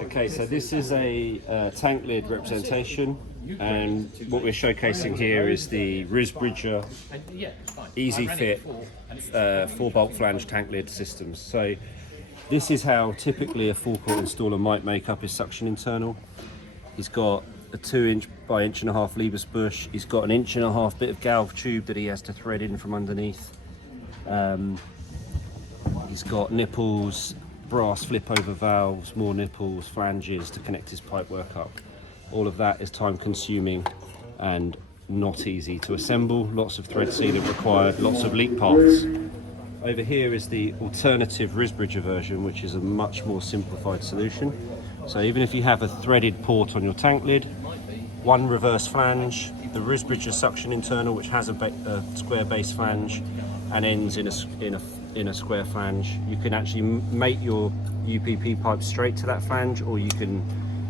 Okay, so this is a tank lid representation, and what we're showcasing here is the RIS Bridger Easy Fit 4-bolt flange tank lid systems. So this is how typically a forecourt installer might make up his suction internal. He's got a 2" by 1.5" Liebes bush. He's got an 1.5" bit of galv tube that he has to thread in from underneath. He's got nipples, brass flip over valves, more nipples, flanges to connect his pipe work up. All of that is time consuming and not easy to assemble. Lots of thread sealant required, lots of leak paths. Over here is the alternative RIS Bridger version, which is a much more simplified solution. So even if you have a threaded port on your tank lid, one reverse flange, the RIS Bridger suction internal, which has a square base flange and ends in a square flange. You can actually mate your UPP pipe straight to that flange, or you can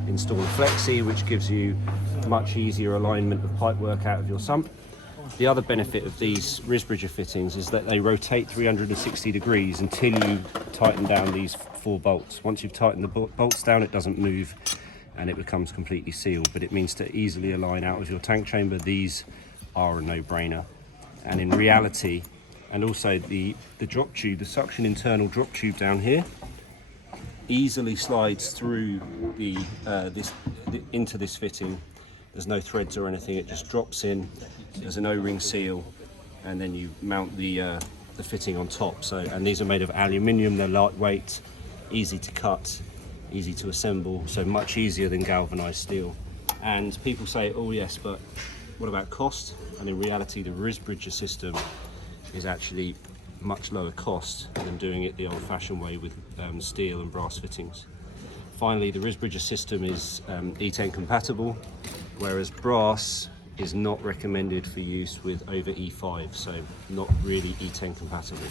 install a flexi, which gives you much easier alignment of pipe work out of your sump. The other benefit of these RIS Bridger fittings is that they rotate 360 degrees until you tighten down these 4 bolts. Once you've tightened the bolts down, it doesn't move and it becomes completely sealed, but it means to easily align out of your tank chamber, these are a no-brainer. And in reality, and also the drop tube, the suction internal drop tube down here, easily slides through into this fitting. There's no threads or anything, it just drops in. There's an O-ring seal, and then you mount the fitting on top. So, and these are made of aluminium, they're lightweight, easy to cut, easy to assemble, so much easier than galvanized steel. And people say, oh yes, but what about cost? And in reality, the RIS Bridger system is actually much lower cost than doing it the old-fashioned way with steel and brass fittings. Finally, the RIS Bridger system is E10 compatible, whereas brass is not recommended for use with over E5, so not really E10 compatible.